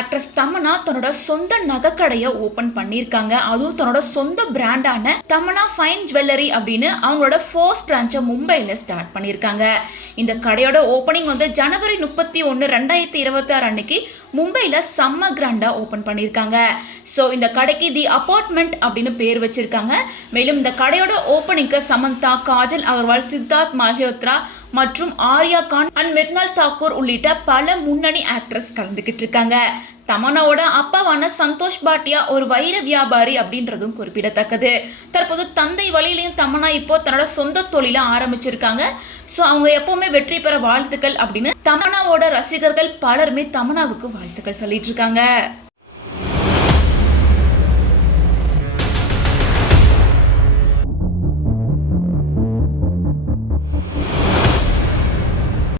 Actress Tamannaah தன்னோட சொந்த நகைக்கடையை open பண்ணியிருக்காங்க. அதுவும் தன்னோட சொந்த பிராண்டான தமன்னா ஃபைன் ஜுவல்லரி அப்படின்னு அவங்களோட ஃபர்ஸ்ட் பிரான்ச்சை மும்பையில் ஸ்டார்ட் பண்ணியிருக்காங்க. இந்த கடையோட ஓப்பனிங் வந்து ஜனவரி 31, 2026 அன்னைக்கு மும்பையில் செம்ம கிராண்டாக ஓப்பன் பண்ணியிருக்காங்க. ஸோ இந்த கடைக்கு தி அபார்ட்மெண்ட் அப்படின்னு பேர் வச்சிருக்காங்க. மேலும் இந்த கடையோட ஓப்பனிங்க்கு சமந்தா, காஜல் அகர்வால், சித்தார்த் மல்ஹோத்ரா மற்றும் ஆர்யா கான் அண்ட் மிர்னால் தாக்கூர் உள்ளிட்ட பல முன்னணி ஆக்ட்ரஸ் கலந்துக்கிட்டு இருக்காங்க. தமன்னாவோட அப்பாவான சந்தோஷ் பாட்டியா ஒரு வைர வியாபாரி அப்படின்றதும் குறிப்பிடத்தக்கது. தற்போது தந்தை வழியிலையும் தமன்னா இப்போ தன்னோட சொந்த தொழிலை ஆரம்பிச்சிருக்காங்க. ஸோ அவங்க எப்பவுமே வெற்றி பெற வாழ்த்துக்கள் அப்படின்னு தமன்னாவோட ரசிகர்கள் பலருமே தமன்னாவுக்கு வாழ்த்துக்கள் சொல்லிட்டு இருக்காங்க.